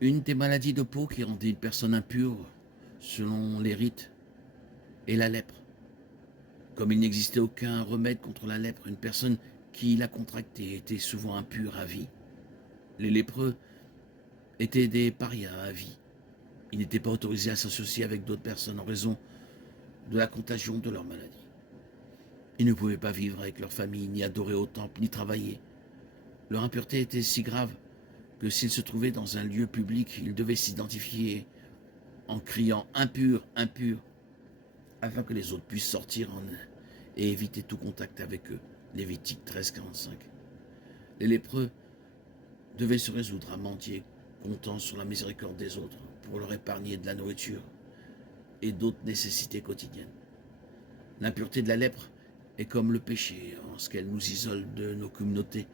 Une des maladies de peau qui rendait une personne impure, selon les rites, est la lèpre. Comme il n'existait aucun remède contre la lèpre, une personne qui l'a contractée était souvent impure à vie. Les lépreux étaient des parias à vie. Ils n'étaient pas autorisés à s'associer avec d'autres personnes en raison de la contagion de leur maladie. Ils ne pouvaient pas vivre avec leur famille, ni adorer au temple, ni travailler. Leur impureté était si grave que s'ils se trouvaient dans un lieu public, ils devaient s'identifier en criant impur, impur, afin que les autres puissent sortir et éviter tout contact avec eux. Lévitique 13:45. Les lépreux devaient se résoudre à mendier, comptant sur la miséricorde des autres pour leur épargner de la nourriture et d'autres nécessités quotidiennes. L'impureté de la lèpre est comme le péché en ce qu'elle nous isole de nos communautés,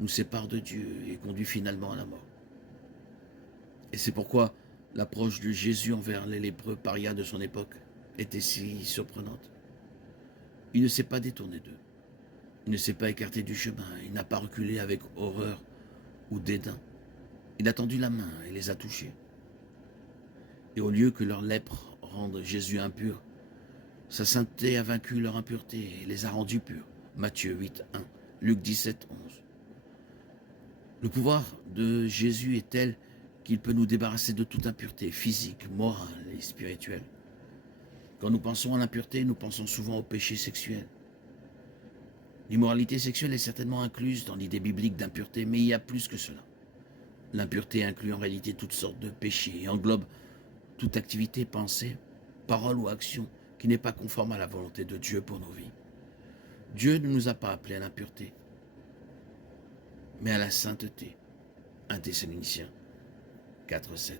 nous sépare de Dieu et conduit finalement à la mort. Et c'est pourquoi l'approche de Jésus envers les lépreux parias de son époque était si surprenante. Il ne s'est pas détourné d'eux. Il ne s'est pas écarté du chemin. Il n'a pas reculé avec horreur ou dédain. Il a tendu la main et les a touchés. Et au lieu que leur lèpre rende Jésus impur, sa sainteté a vaincu leur impureté et les a rendus purs. Matthieu 8:1, Luc 17:11. Le pouvoir de Jésus est tel qu'il peut nous débarrasser de toute impureté physique, morale et spirituelle. Quand nous pensons à l'impureté, nous pensons souvent au péché sexuel. L'immoralité sexuelle est certainement incluse dans l'idée biblique d'impureté, mais il y a plus que cela. L'impureté inclut en réalité toutes sortes de péchés et englobe toute activité, pensée, parole ou action qui n'est pas conforme à la volonté de Dieu pour nos vies. Dieu ne nous a pas appelés à l'impureté, mais à la sainteté. 1 Thessaloniciens 4:7.